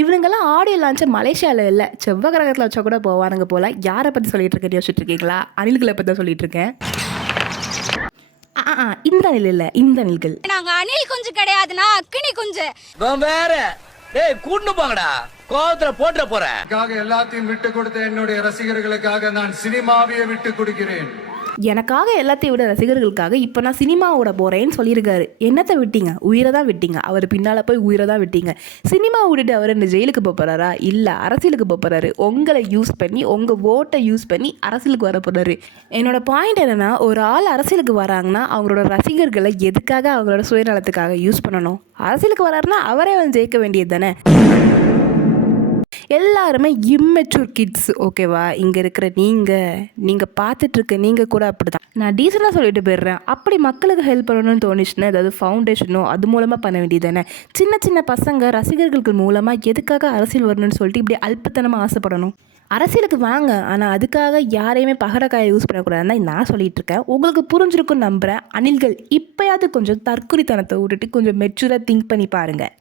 இவனுங்கெல்லாம் audio லான்ச்சை மலேசியாவில் இல்லை செவ்வாய் கிரகத்தில் வச்சா கூட போவானுங்க போல. யாரை பற்றி சொல்லிட்டு இருக்கேன் யோசிச்சுட்டு இருக்கீங்களா? அணில்களை பற்றி தான் சொல்லிட்டு இருக்கேன். இந்த அணில் இல்லை, இந்த அணில்கள். நாங்க அணில் குஞ்சு கிடையாதுன்னா அக்கினி குஞ்சு. வேற டேய் கூட்டு போங்கடா, கோவத்துல போட்டுற போறேன். எல்லாத்தையும் விட்டு கொடுத்த என்னுடைய ரசிகர்களுக்காக நான் சினிமாவையே விட்டு கொடுக்கிறேன். எனக்காக எல்லாத்தையும் விட ரசிகர்களுக்காக இப்போ நான் சினிமாவோட போகிறேன்னு சொல்லியிருக்காரு. என்னத்தை விட்டீங்க? உயிரை தான் விட்டீங்க. அவர் பின்னால் போய் உயிரை தான் விட்டீங்க. சினிமா விட்டுட்டு அவர் இந்த ஜெயிலுக்கு போகிறாரா? இல்லை, அரசியலுக்கு போகிறாரு. உங்களை யூஸ் பண்ணி, உங்கள் ஓட்டை யூஸ் பண்ணி அரசியலுக்கு வர போகிறாரு. என்னோட பாயிண்ட் என்னென்னா, ஒரு ஆள் அரசியலுக்கு வராங்கன்னா அவங்களோட ரசிகர்களை எதுக்காக அவங்களோட சுயநலத்துக்காக யூஸ் பண்ணணும்? அரசியலுக்கு வராருன்னா அவரே வந்து ஜெயிக்க வேண்டியது தானே. எல்லாருமே இம்மெச்சூர் கிட்ஸ், ஓகேவா? இங்கே இருக்கிற நீங்கள் பார்த்துட்ருக்க நீங்கள் கூட அப்படி தான். நான் டீசெண்டாக சொல்லிட்டு போயிடுறேன். அப்படி மக்களுக்கு ஹெல்ப் பண்ணணும்னு தோணுச்சுன்னா ஏதாவது ஃபவுண்டேஷனோ அது மூலமாக பண்ண வேண்டியது தானே. சின்ன சின்ன பசங்க ரசிகர்களுக்கு மூலமாக எதுக்காக அரசியல் வரணும்னு சொல்லிட்டு இப்படி அல்பத்தனமாக ஆசைப்படணும்? அரசியலுக்கு வாங்க, ஆனால் அதுக்காக யாரையுமே பகடக்காயை யூஸ் பண்ணக்கூடாதுன்னு தான் நான் சொல்லிட்டு இருக்கேன். உங்களுக்கு புரிஞ்சிருக்குன்னு நம்புகிறேன். அணில்கள் இப்போயாவது கொஞ்சம் தற்குறித்தனத்தை விட்டுட்டு கொஞ்சம் மெச்சூராக திங்க் பண்ணி பாருங்கள்.